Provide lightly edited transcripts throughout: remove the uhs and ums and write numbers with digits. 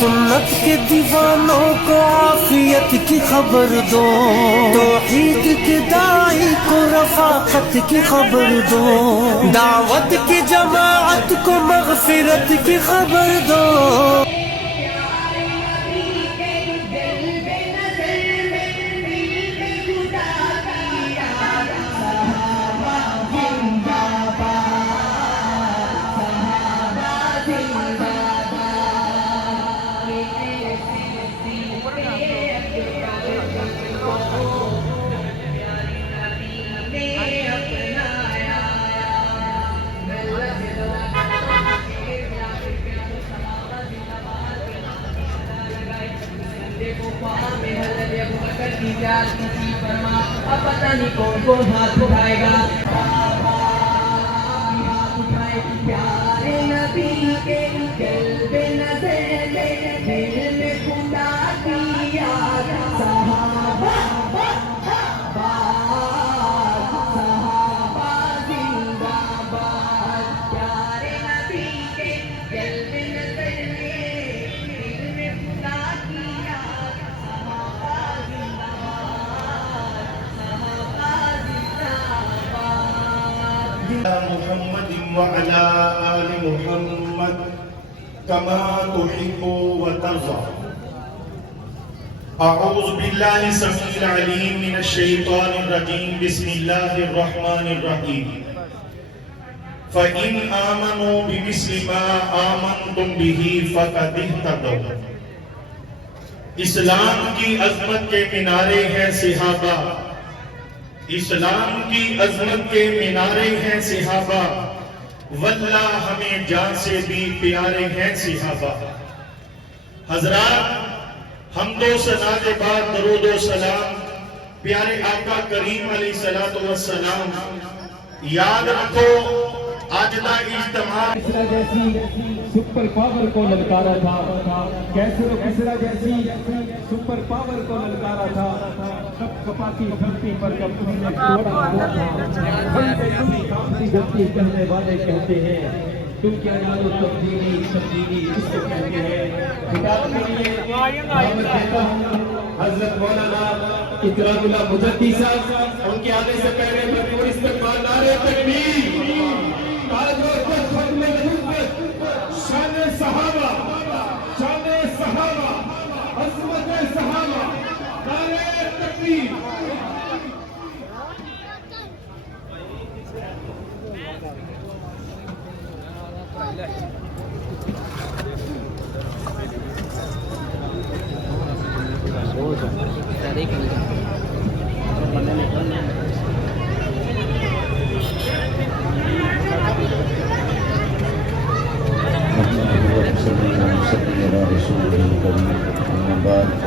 سنت کے دیوانوں کو عافیت کی خبر دو، توحید کے داعی کو رفاقت کی خبر دو، دعوت کی جماعت کو مغفرت کی خبر دو۔ اب پتہ نہیں کون کون ہاتھ اٹھائے گا۔ پیارے نبی کے قلب نظر دل میں خدا کی یاد، صحابہ صحابہ زندہ باد۔ پیارے نبی کے قلب نظر دل میں خدا کی یاد، صحابہ زندہ باد، صحابہ زندہ باد۔ محمد وعلى آل محمد كما تحب وترضى۔ أعوذ بالله السميع العليم من الشيطان الرجيم، بسم الله الرحمن الرحيم۔ فإن آمنوا بمثل ما آمنتم به فقد اهتدوا۔ اسلام کی عظمت کے مینارے ہیں صحابہ، اسلام کی عظمت کے مینارے ہیں صحابہ، واللہ ہمیں جان سے بھی پیارے ہیں صحابہ۔ حضرات، حمد و ثنا کے بعد درود و سلام پیارے آقا کریم علیہ السلام۔ یاد رکھو آج کا اجتماع کسرا جیسی سپر پاور کو للکارا تھا، کیسر و کسرا جیسی سپر پاور کو للکارا تھا، کپ کپاتی دھرتی پر کب تم نے توڑا ہوا تھا، ہم پہ کبھی کامتی غلطی کرنے والے کہتے ہیں، تم کیا جانو تبدیلی تبدیلی اس کو کہتے ہیں۔ خطاب کے لیے دعوت دیتا ہوں حضرت مولانا اقرار اللہ مجدی صاحب، ان کے آنے سے پہلے بھرپور استقبال، نعرہ تکبیر، تاج و تخت ختم نبوت، شان صحابہ، شان صحابہ، عظمت صحابہ، نعرہ تکبیر۔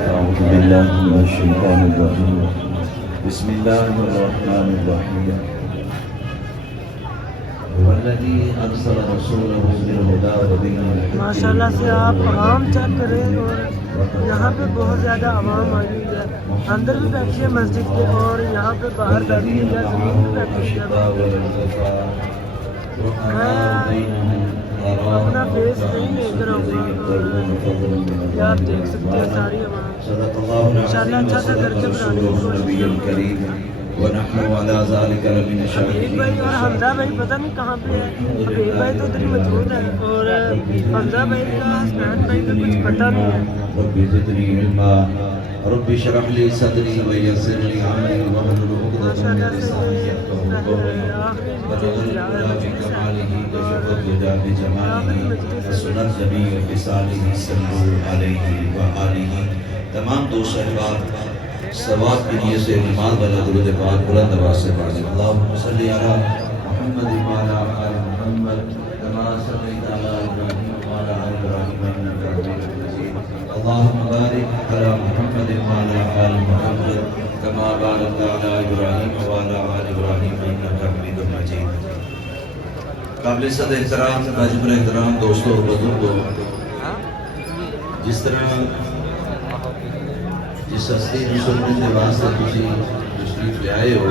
أعوذ بالله من الشيطان الرجيم، بسم الله الرحمن الرحيم، هو الذي أرسل رسوله بالهدى ودين الحق ماشاء اللہ سے آپ عوام چیک کریں، اور یہاں پہ بہت زیادہ عوام آئی ہوئی ہے، اندر بھی بیٹھی ہے مسجد کے، اور یہاں پہ باہر بیٹھی ہے، زمین بھی بیٹھی ہے۔ میں اپنا فیس نہیں لے کر آؤں گا، یہ آپ دیکھ سکتے ہیں ساری عوام انشاءاللہ اچھا سا کر کے بنانے کی کوشش کریں۔ ونحن على ذلك لمن حبیب الشاهدين۔ بھائی اور حمزہ بھائی پتہ نہیں کہاں پہ ہے، حبیب بھائی تو ادھر موجود ہے، اور حمزہ بھائی کا حسنین بھائی کا کچھ پتہ نہیں ہے۔ رب زدنی علما، رب اشرح لي صدري ويسر لي امري واحلل عقدة من لساني يفقهوا قولي۔ بلغ العلا بكماله كشف الهدى بجماله، حسنت جميع خصاله صلوا عليه وآله۔ تمام دوست احباب ثواب کے لیے سے نماز والا درود پاک بلند آواز سے پڑھیں۔ اللہم صلی علی محمد وعلی آل محمد کما صلیت علی ابراہیم وعلی آل ابراہیم انک حمید مجید۔ اللہم بارک علی محمد وعلی آل محمد کما بارکت علی ابراہیم وعلی آل ابراہیم انک حمید مجید۔ قابل صد احترام واجب احترام دوستوں اور بزرگوں، جس طرح جس ہستی کی سنت کے واسطے تسی تشریف لے آئے ہو،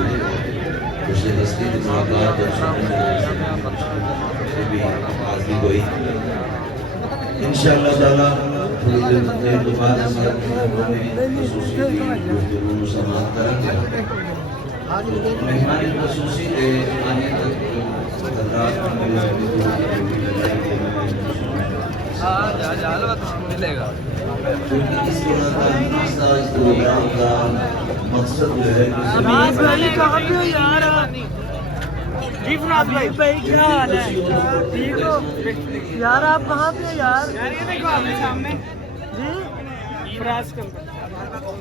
اس ہستی کے ملاقات اور سنت سے بھی حاضری ہوئی۔ انشاءاللہ تعالی دوبارہ سماعت کریں گے مہمانی خصوصی دے آنے تک حضرات ملے گا کیونکہ اس طرح کا ناشتہ اس پروگرام کا مقصد جو ہے جی فراز بھائی کیا حال ہے ٹھیک ہو یار آپ کہاں پہ یار یہ دیکھو آپ کے سامنے جی فراز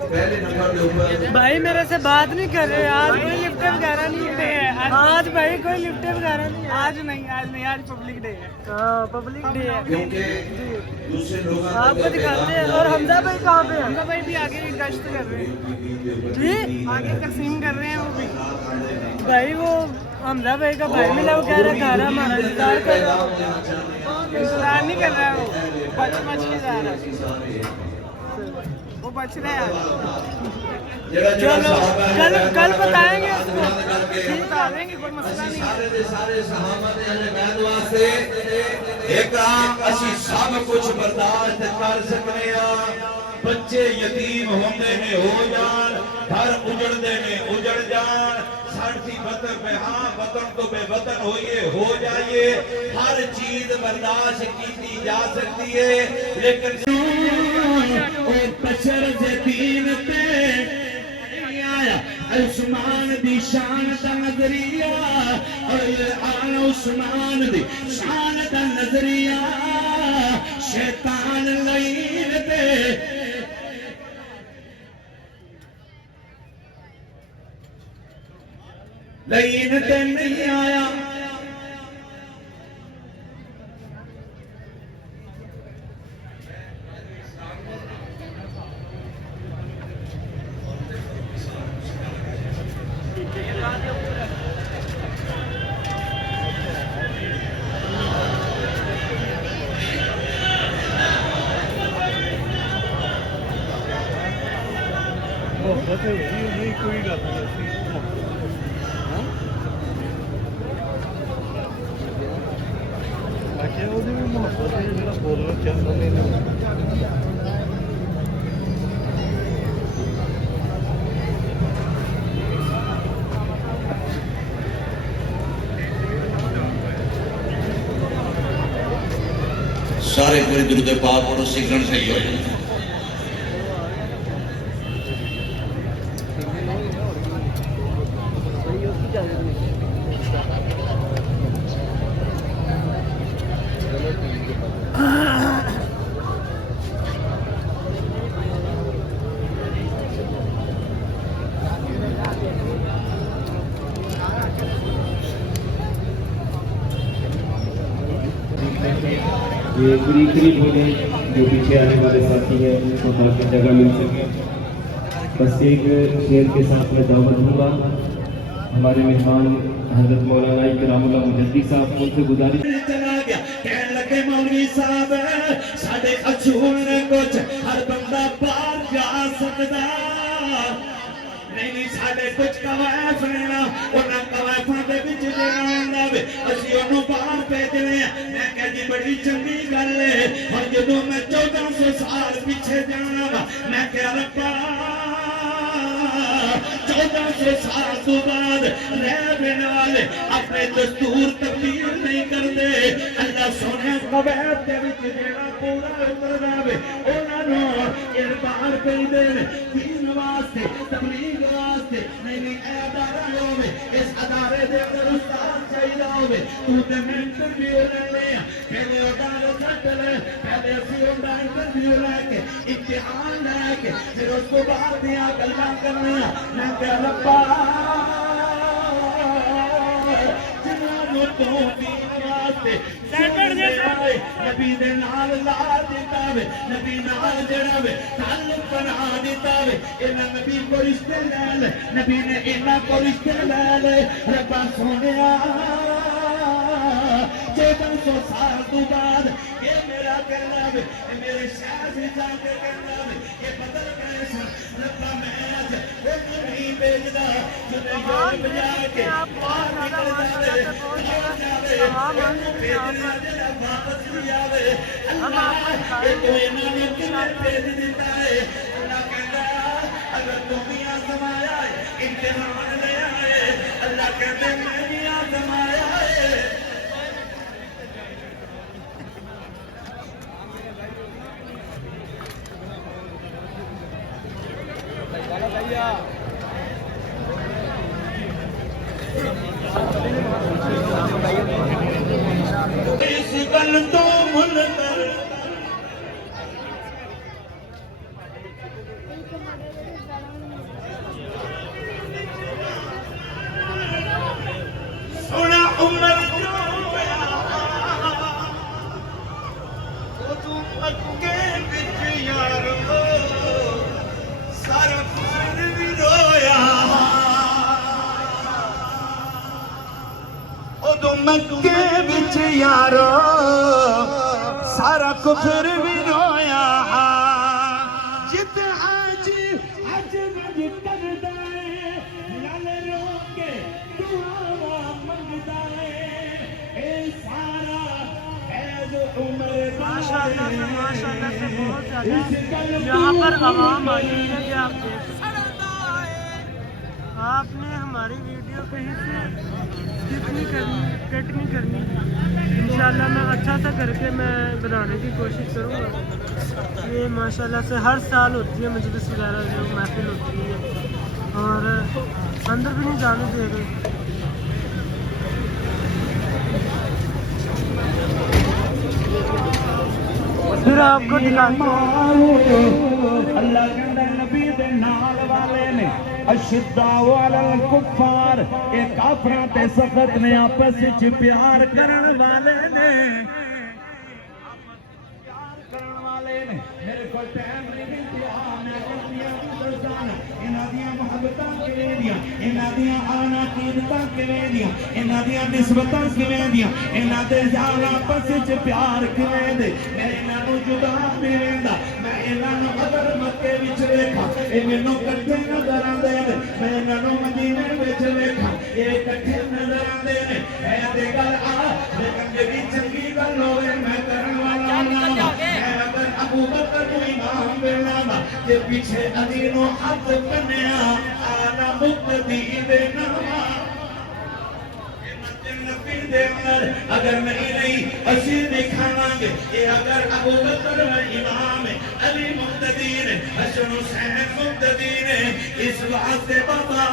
پہلے نمبر کے اوپر بھائی میرے سے بات نہیں کر رہے آج کوئی لفٹ وغیرہ نہیں ہے آج بھائی کوئی لفٹ وغیرہ نہیں آج نہیں آج پبلک ڈے ہے ہاں پبلک ڈے ہے کیونکہ دوسرے لوگ آپ کو دکھاتے ہیں اور حمزہ بھائی کہاں پہ حمزہ بھائی بھی آگے گشت کر رہے ہیں جی آگے تقسیم کر رہے ہیں وہ بھی بھائی وہ حمزہ بھائی کا بھائی ملا وہ کہہ رہا کھا رہا ہمارا انتظار کر رہا انتظار نہیں کر رہا ہے وہ بچ کے جا رہا ہے وہ بچ رہے ہیں چلو کل بتائیں گے اس کو بتا دیں گے کوئی مسئلہ نہیں ہے سارے صحابہ نے اہل بیت واسطے ایک رات اسی سب کچھ برداشت کر سکنے ہاں بچے یتیم ہوندے نے ہو جان گھر اجڑدے نے اجڑ جان سڑتی وطن پہ ہاں وطن تو بے وطن ہوئیے ہو جائیے ہر چیز برداشت کی جا سکتی ہے لیکن بشر دین تے آیا عثمان دی شان دا نظریہ اور آن عثمان دی شان دا نظریہ شیطان لین تے نہیں آیا کوئی گل نہیں محبت ہے جڑا بولنا چاہتا نہیں سارے پورے درود پاک پڑھو سیکھن صحیح ہو جائے یہ قریب ہو جائے جو پیچھے آنے والے ساتھی ہیں ان کو تاکہ جگہ مل سکے بس ایک شعر کے ساتھ میں دعوت دوں گا ہمارے مہمان حضرت مولانا کرام اللہ مجدی صاحب ان سے گزارش چلا گیا کہنے لگے مولوی صاحب ساڈے اصول نے کچھ ہر بندہ باہر جا سکتا نہیں ساڈے کچھ قوائف نے نا انہاں قوائفاں دے وچ جڑا ہوندا وے اسی اونوں باہر بھیجنے میں کہا جی بڑی چنگی گل ہے اور جدوں میں 1400 سال پیچھے جانا وا میں کہا ربا 1400 سال تو بعد رہنے والے اپنے دستور تبدیل نہیں کرتے اللہ سونے قوائف دے وچ جڑا پورا اتردا وے انہاں نوں اربار کئی دین دین واسطے تبلیغ واسطے نہیں اے ادارہ ہوے اس ادارے دے اندر استاد چاہیے ہوے تو تے میں انٹرویو لے پہلے ادارہ سٹ لے پہلے اسی اوندا انٹرویو لے کے امتحان لے کے پھر اس کو بعد دیاں گلاں کرنیاں میں کہ ربا جنہاں تو دین واسطے نبی دے نال لا دیتا وے نبی نال جڑا وے تعلق بنا دیتا وے انہاں نبی کو رشتے لے لے نبی نے انہاں کو رشتے لے لے ربا سونیا 1400 سال تو بعد یہ میرا کہنا وے میرے شہر سے جا کے کہنا وے یہ بدل گئے سن ربا میں آج وہ نہیں بھیجدا جنہیں یور بجا کے باہر نکل جاوے بھیجنا جڑا واپس بھی آوے اللہ یہ تو انہاں نے بھیج دیتا ہے اللہ کہتا ہے اگر تم بھی آزمایا ہے امتحان لے آئے اللہ کہتے ہیں میں بھی آزمایا ہے اس گل تو من کر سونا عمر جو گیا وہ تو مکے بچ یار سارا کفر بھی رویا وہ تو مکے بچ یارو سارا کفر بھی رویا جت آج اج گج کر دے لال رو کے دعا منگدا ہے اے سارا فیض عمر ماشاءاللہ سے بہت زیادہ یہاں پر عوام آئی ہے کہ آپ دیکھ آپ نے ہماری ویڈیو کہیں سے اسکپ نہیں کرنی کٹ نہیں کرنی انشاءاللہ میں اچھا سا کر کے میں بنانے کی کوشش کروں گا یہ ماشاءاللہ سے ہر سال ہوتی ہے مجلس وغیرہ جو محفل ہوتی ہے اور اندر بھی نہیں جانے دے رہے پھر آپ کو دکھاتا ہوں اللہ کہندا نبی دے نال والے نے اشداء علی الکفار اے کافراں تے سخت نے آپس وچ پیار کرن والے نے میرے کو ٹائم نہیں انتہا میں کرنیاں گزرسان انہاں دیاں محبتاں کیویں دیاں انہاں دیاں آنا قیمتاں کیویں دیاں انہاں دیاں نسبتاں کیویں دیاں انہاں دے جان آپس وچ پیار کیویں دے میں انہاں نوں جدا نہیں رہندا میں انہاں نوں اگر مکے وچ ویکھاں اے مینوں کٹھے نظر آندے نے میں انہاں نوں مدینے وچ ویکھاں اے کٹھے نظر آندے نے اے تے گل آ لیکن جڑی چنگی گل ہوے میں کرن والا نہ اگر ابو بکر کو امام بنانا کہ پیچھے علی نو ہاتھ کنیا آنا مقتدی دے نام اگر نہیں اسی دکھاواں گے کہ اگر ابو بکر امام علی مقتدی نے حسن حسین مقتدی نے اس واسطے بابا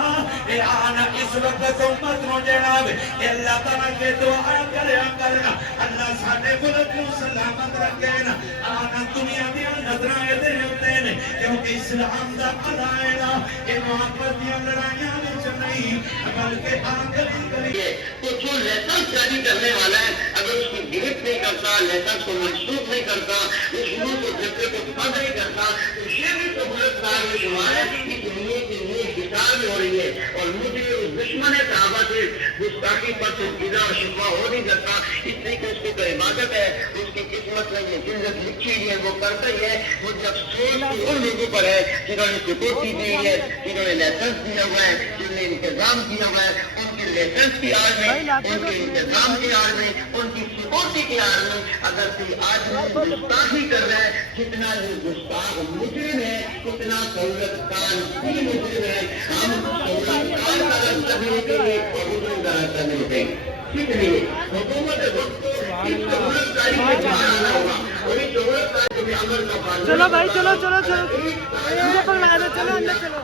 اے آنا اس وقت امت نو جناب اے اللہ تعالیٰ کے دعا کریا کرنا اللہ ساڈے ملک کو سلامت رکھے نا آنا دنیا دیا نظراں دے ہوتے نے کیونکہ اسلام دا قائدہ اے محبت دیا لڑائیاں وچ نہیں بلکہ آخری کریے تو جو لائسنس جاری کرنے والا ہے اگر اس کو گرفت نہیں کرتا لائسنس کو منسوخ نہیں کرتا شروع کو جبکے کو بند نہیں کرتا تو یہ بھی قبولت کار میں شمار ہے کہ دنیا کی نیت گٹار میں ہو رہی ہے اور مجھے اس دشمن صحابہ سے گستاخی پر سے پیدا اور شفا ہو نہیں کرتا اس لیے کہ اس کی کوئی عبادت ہے اس کی قسمت میں یہ جلدت لکھی ہوئی ہے وہ کرتا ہی ہے مجھے افسوس ان لوگوں پر ہے جنہوں نے سکورٹی دی ہے جنہوں نے لائسنس دیا ہوا ہے جنہوں نے انتظام کیا ہوا ہے ان کے لائسنس کی آڑ میں ان کے انتظام کی آڑ میں ان کی سکورٹی کی آڑ میں اگر کوئی آدمی گستاخی کر رہا ہے کتنا یہ گستاخ مجرم ہے کتنا سہولتکار بھی مجرم ہے ہم سہولتکار کا رد کرنے کے لیے مجرم کا رد کرنے کے لیے ٹھیک نہیں حکومت وقت کو اس سہولتکاری کے باہر آنا ہوگا وہی سہولتکاری کے عمل کا پالنا چلو بھائی چلو چلو چلو مجھے پکڑا دو چلو اندر چلو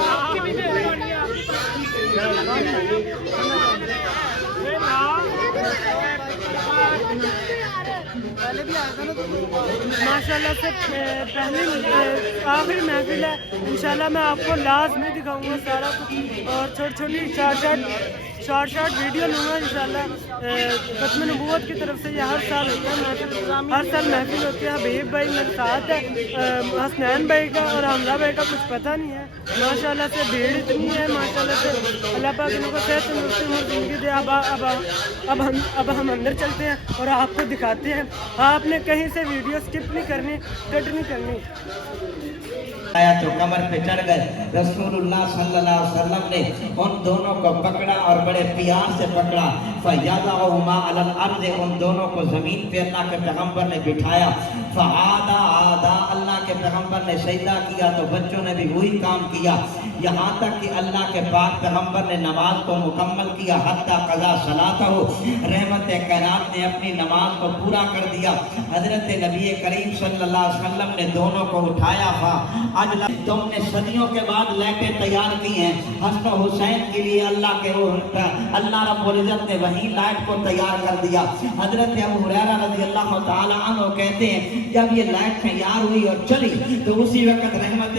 آپ کی ویڈیو بنانی ہے پہلے بھی آیا تھا نا ماشاءاللہ سے پہلی آخری محفل ہے انشاءاللہ میں آپ کو لازمی دکھاؤں گا سارا کچھ اور چھوٹی شارٹ ویڈیو لوں گا انشاءاللہ ختم نبوت کی طرف سے یہ ہر سال ہوتا ہے محفل ہر سال محفل ہوتی ہے حبیب بھائی میرے ساتھ ہے حسنین بھائی کا اور حمزہ بھائی کا کچھ پتہ نہیں ہے ماشاءاللہ سے بھیڑ اتنی ہے ماشاءاللہ سے اللہ پاک ان کو صحت تندرستی اور زندگی دے اب ہم اندر چلتے ہیں اور آپ کو دکھاتے ہیں آپ نے کہیں سے ویڈیو سکپ نہیں کرنی کٹ نہیں کرنی آیا تو کمر پہ چڑھ گئے رسول اللہ صلی اللہ علیہ وسلم نے ان دونوں کو پکڑا اور बड़े प्यार से पकड़ा। फयज़अहुमा अलल अर्ज़, उन दोनों को ज़मीन पे अल्लाह के पैगम्बर ने बिठाया। फ़आदा आदा, अल्लाह के पैगम्बर ने सजदा किया तो बच्चों ने भी वही काम किया। यहाँ तक कि अल्लाह के पाक पैगम्बर ने नमाज को मुकम्मल किया। हत्ता क़ज़ा सलातहु, रहमत कायनात ने अपनी नमाज को पूरा कर दिया। हज़रत नबी करीम सल्लल्लाहु अलैहि वसल्लम ने दोनों को उठाया। आज तुमने सदियों के बाद लाइटें तैयार की हैं हसन हुसैन के लिए। अल्लाह रब्बुल इज़्ज़त ने वही लाइट को तैयार कर दिया। हज़रत अबू हुरैरा रज़ियल्लाहु ताला अन्हु कहते हैं, जब ये लाइट तैयार हुई और चली तो उसी वक्त रहमत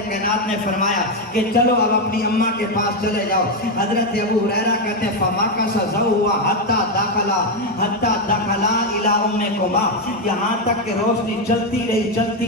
कायनात ने फरमाया कि चलो अब अपनी अम्मा के पास चले जाओ। हज़रत अबू हुरैरा कहते हैं, फमाकसा ज़हुवा हत्ता दखला इला उम्मे कुबा, यहाँ तक कि रोशनी चलती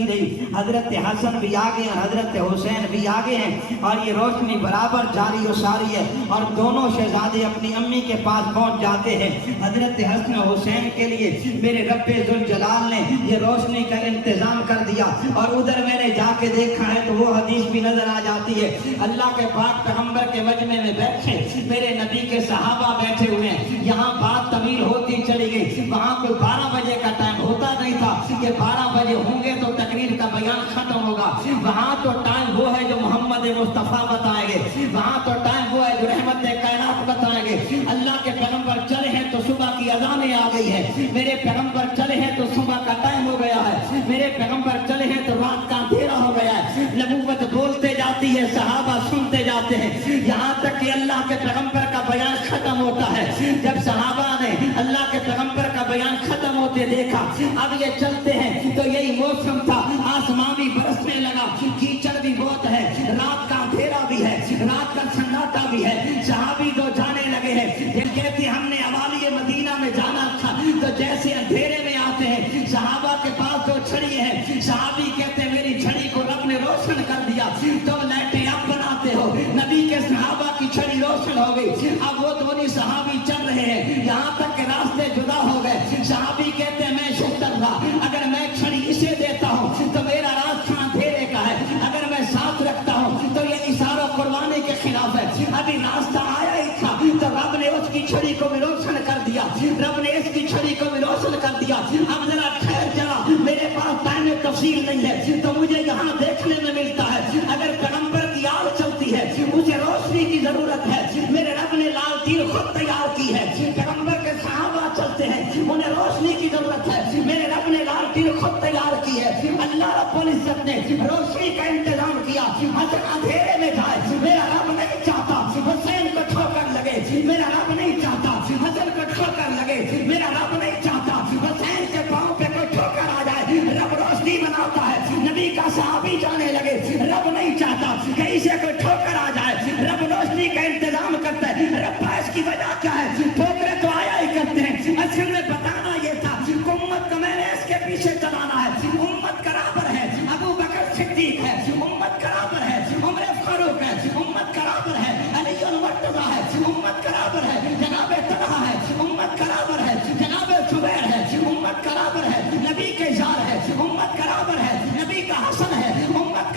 रही। हज़रत हसन भी आ गए, हज़रत हुसैन भी आ गए हैं और ये रोशनी बराबर जारी और सारी है और दोनों शहजादे अपनी अम्मी के पास पहुंच जाते हैं। हज़रत हसन हुसैन के लिए मेरे रब्बे ज़ुल जलाल ने ये रोशनी का इंतज़ाम कर दिया। और उधर मैंने जाके देखा है तो वो हदीस भी नजर आ जाती है। अल्लाह के पाक पैगंबर के मजमे में बैठे मेरे नबी के सहाबा बैठे हुए हैं। यहाँ बात तवील होती चली गई। वहाँ कोई 12 बजे का टाइम होता नहीं था कि 12 बजे होंगे तो तकरीर का बयान खत्म होगा। वहाँ तो टाइम वो है जो मोहम्मद मुस्तफ़ा बताएंगे, वहाँ तो टाइम वो है जो रहमत कायनात बताएंगे। अल्लाह के पैगंबर चले हैं तो सुबह की अज़ानें आ गई है। मेरे पैगंबर चले हैं तो सुबह का टाइम हो गया है। मेरे पैगंबर चले हैं तो रात का अंधेरा हो गया है। नबूवत बोलते जाती है, सहाबा सुनते जाते हैं, यहाँ तक कि अल्लाह के पैगंबर का बयान खत्म होता है। जब सहाबा ने अल्लाह के पैगंबर का बयान खत्म होते देखा, अब ये चलते हैं तो यही मौसम था। आसमान भी बरसने लगा, कीचड़ भी बहुत है, रात का अंधेरा भी है, रात का सन्नाटा भी है। सहाबी तो जाने लगे हैं। कहते हमने अवाली मदीना में जाना था तो जैसे अंधेरे में आते हैं, सहाबा के पास जो छड़ी है, सहाबी कहते मेरी छड़ी को रब ने रोशन कर दिया। तो लाइटें आप बनाते हो, नबी के सहाबा की छड़ी रोशन हो गई। अब वो दोनों सहाबी चल रहे हैं, यहाँ तक के रास्ते जुदा हो गए। सहाबी कहते हैं मैं शुक्र था, अगर मैं छड़ी इसे देता हूँ तो मेरा रास्ता अंधेरे का है, अगर मैं साथ रखता हूँ तो ये इशारा कुर्बानी के खिलाफ है। अभी रास्ता आया ही था तो रब ने उसकी छड़ी को भी रोशन कर दिया, रब ने इसकी छड़ी को भी रोशन कर दिया। अब जरा ठहर जरा, मेरे पास टाइम तफसील नहीं है तो मुझे यहाँ देखने में मिलता है अगर पैगंबर की आग चलती है मुझे रोशनी की जरूरत है। मेरे रब ने लाल तीर खुद तैयार की है। पैगंबर के सहाबा चलते हैं, उन्हें रोशनी की जरूरत है। मेरे रब ने लाल तीर खुद तैयार की है। अल्लाह रब्बुल इज्जत ने रोशनी का इंतजाम किया। हसन अंधेरे में जाए, मेरा रब नहीं चाहता हुसैन को ठोकर लगे, मेरा रब नहीं चाहता हसन को ठोकर लगे, मेरा रब नहीं चाहता हुसैन के पांव पे कोई ठोकर आ जाए। रब रोशनी बनाता है, नबी का सहाबी जाने लगे। रब नहीं चाहता कि इसे कोई ठोकर आ जाए, रब रोशनी का इंतजाम करता है। रब्बा इसकी वजह क्या है? ठोकरे तो आया ही करते हैं। असल में बताना ये था उम्मत को मैंने इसके पीछे चलाना है। उम्मत बराबर है, अबू बकर सिद्दीक है, उम्मत बराबर है, उमर फारूक है, उम्मत बराबर है, अली मुर्तज़ा है, उम्मत बराबर है, जनाब तलहा है, उम्मत बराबर है, जनाब जुबैर है, उम्मत बराबर है, नबी के जार है, उम्मत बराबर है, नबी का हसन है, उम्मत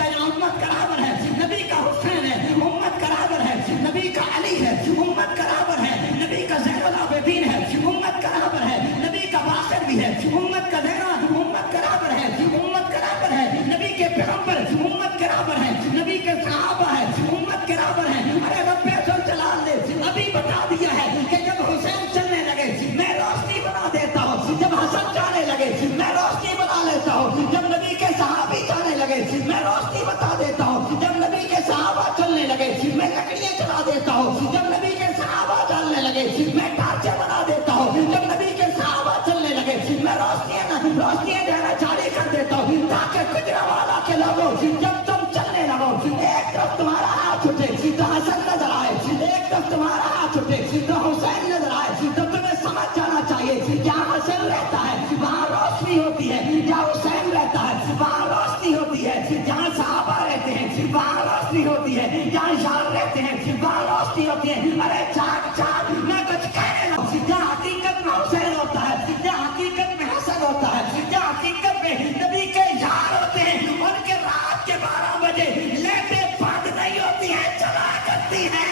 बराबर है, नबी का हुसैन है, उम्मत बराबर है, नबी का अली है, उम्मत बराबर है, नबी का ज़ैनुल आबिदीन है, उम्मत बराबर है, नबी का बाक़र भी है, उम्मत का ज़हरा, उम्मत बराबर है, उम्मत बराबर है, नबी के पैगंबर उम्मत बराबर है, नबी के सहाबा है, उम्मत बराबर है। अरे रब्बे ज़ुल जलाल ने अभी बता दिया है कि जब हुसैन चलने लगे मैं रोशनी बना देता हूँ, जब हसन जाने लगे मैं रोशनी बना लेता हूँ, जब नबी के सहाबी जाने लगे मैं रोशनी बता देता हूँ, जब नबी के सहाबा चलने लगे मैं लकड़ियाँ चला देता हूँ, जब नबी के सहाबा चलने लगे मैं टार्चे बना देता हूँ, जब नबी के सहाबा चलने लगे मैं रोशनियाँ देना जारी कर देता हूँ, ताकि गुजरावाला के लोगों जब तुम चलने लगो एक तरफ तुम्हारा हाथ उठे तो हसन नजर आए, एक तरफ तुम्हारा हाथ उठे तो हुसैन नजर आए, तो तुम्हें समझ जाना चाहिए जहाँ हसन रहता है वहाँ रोशनी होती है, जहाँ हुसैन रहता है वहाँ रोशनी होती है, जहाँ सहाबा रहते हैं वहाँ रोशनी होती है, जहाँ यार रहते हैं वहाँ रोशनी होती है। अरे चाक मैं कुछ कहने लगा, जहाँ हकीकत में हुसैन होता है, जहाँ हकीकत में हसन होता है, जहाँ हकीकत में नबी के यार होते हैं, उनके रात के 12 बजे लेटे बंद नहीं होती है, चला करती है।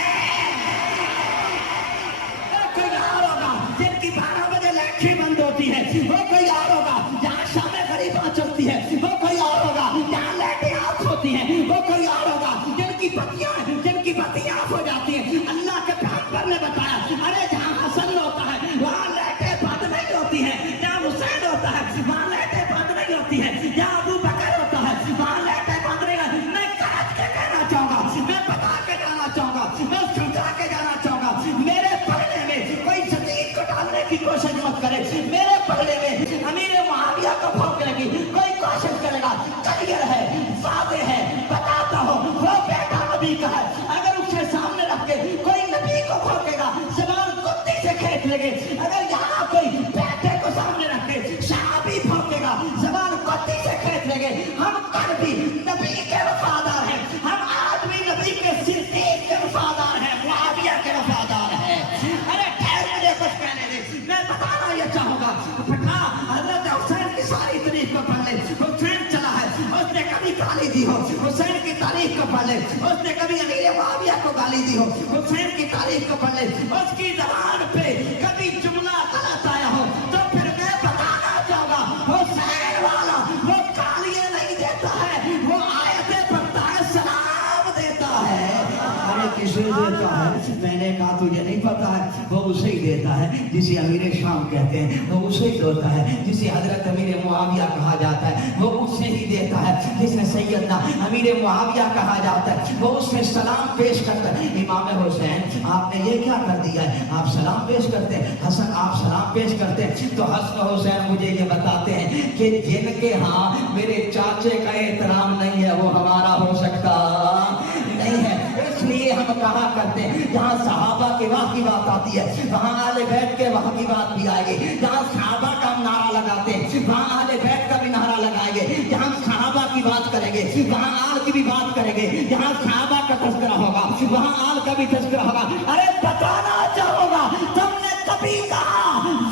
वहाँ लाइटें बंद नहीं होती है, जहाँ अबू बकर होता है वहाँ लाइटें बंद नहीं होती। मैं काट के कहना चाहूँगा, मैं बता के जाना चाहूँगा, मैं समझा के जाना चाहूँगा, मेरे पढ़ने में कोई जदीद को डालने की कोशिश मत करे। मेरे पढ़ने में अमीर मुआविया को भोंकने की कोई कोशिश करेगा, क्लियर है, वादे है, बताता हो वो बेटा नबी का है। अगर उसके सामने रख के कोई नबी को भोंकेगा, जबान कुत्ते से खेत लेंगे। अगर यहाँ कोई बेटे को सामने रख के शराबी भोंकेगा, जबान कुत्ते से खेत लेंगे। हम कल भी नबी के वफादार हैं, हम आज भी नबी के सिद्दीक के वफादार हैं, मुआविया के वफादार हैं। अरे ठहर, मुझे कुछ कहने दे, मैं बताना ये चाहूंगा। फटा हजरत हुसैन की सारी तारीफ को पढ़ ले। हुसैन चला है, उसने कभी गाली दी हो, हुसैन की तारीफ को पढ़ ले। उसने कभी अमीर मुआविया को गाली दी हो, हुसैन की तारीफ को पढ़ ले। उसकी जबान पे कभी जुमला गलत आया हो तो फिर मैं बताना चाहूंगा, हुसैन वाला वो गालियां नहीं देता है, वो आयतें पढ़ता है, सलाम देता है। अरे किसे देता है? मैंने कहा तुझे नहीं पता है, वो उसे ही देता है जिसे अमीर शाम कहते हैं, वो उसे ही देता है जिसे हजरत अमीर मुआविया कहा जाता है, वो उससे ही देता है जिसे सैयदना अमीर मुआविया कहा जाता है, वो उससे सलाम पेश करता है। इमाम हुसैन आपने ये क्या कर दिया है, आप सलाम पेश करते हैं, हसन आप सलाम पेश करते हैं। तो हसन हुसैन मुझे ये बताते हैं कि जिनके यहाँ मेरे चाचे का एहतराम नहीं है वो हमारा हो सकता नहीं है। इसलिए हम कहा करते हैं जहाँ सहाबा के वाह की बात आती है वहाँ आले बैठ के वाह की बात भी आएगी। जहाँ सहाबा का हम नारा लगाते हैं वहाँ आले बैठ का भी नारा लगाएंगे। जहाँ सहाबा की बात करेंगे वहाँ आल की भी बात करेंगे। जहाँ सहाबा का तस्करा होगा वहाँ आल का भी तस्करा होगा। अरे बताना चाहूंगा, तुमने कभी कहा,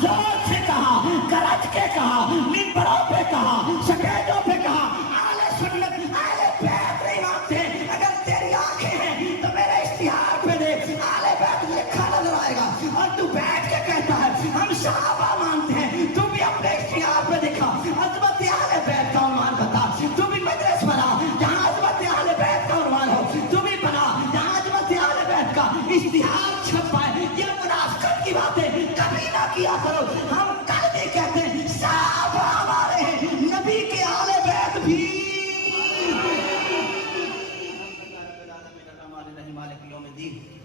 जोर से कहा, गरज के कहा, मिंबरों पे कहा, सफेदों पे कहा, आले सुन्नत आले बैत नहीं मानते। अगर तेरी आंखें हैं तो मेरे इश्तिहार पे देख, आले बैत लिखा नजर आएगा और तू बैठ के कहता है हम सहाबा मानते हैं। तू भी अपने इश्तिहार पे दिखा अज़मत आले बैत का उन्वान बता। तू भी मजलिस बना जहाँ अज़मत आले बैत का उन्वान हो, तू भी बना जहाँ अज़मत आले बैत का इश्तिहार छप पाए। ये मुनाफिकत की बातें कभी ना किया करो। हम कल भी कहते हैं सहाबा हमारे हैं, नबी के आले बैत भी।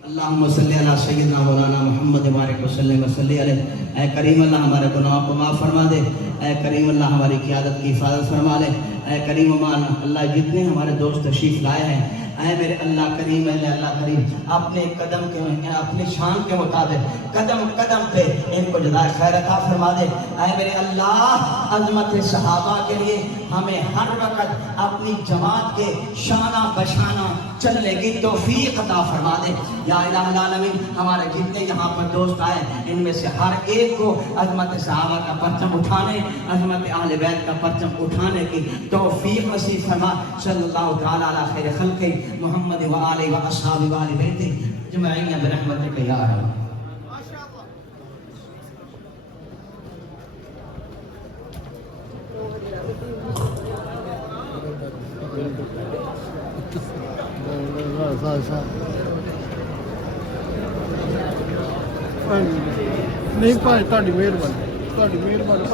अल्लाहुम्मा सल्ली अला सय्यिदना मौलाना मुहम्मद बारिक वसल्लम वसल्ली अलैहि। ऐ करीम अल्लाह हमारे गुनाहों को माफ़ फरमा दे। ऐ करीम अल्लाह हमारी क़ियादत की हिफाजत फरमा ले। ऐ करीम अमान अल्लाह जितने हमारे दोस्त तशरीफ लाए हैं, ऐ मेरे अल्लाह करीम, अल्लाह करीम अपने कदम के अपनी शान के मुताबिक कदम कदम पे इनको जज़ाए खैर अता फरमा दे। ऐ मेरे अल्लाह अज़मत सहाबा के लिए हमें हर वक्त अपनी जमात के शाना बशाना चलने की तौफीक अता फरमा दे। या इलाहुल आलमीन हमारे जितने यहाँ पर दोस्त आए इनमें से हर एक को अज़मत सहाबा का परचम उठाने, अज़मत अहले बैत का परचम उठाने की तौफीक नसीब फरमा। सल्लल्लाहु तआला अला खैर खल्क़ि मुहम्मद व आलिहि व अस्हाबिहि व अहले बैतिहि अजमईन बिरहमतिक या अरहम। नहीं भाई ਤੁਹਾਡੀ ਮਿਹਰਬਾਨੀ, ਤੁਹਾਡੀ ਮਿਹਰਬਾਨੀ।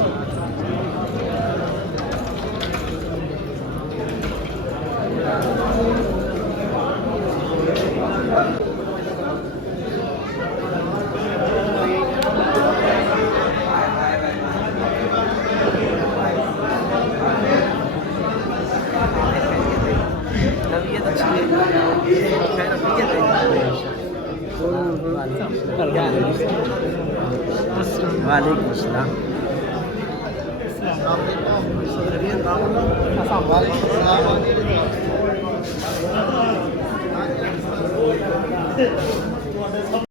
वालेकुम अस्सलाम। अस्सलाम वालेकुम।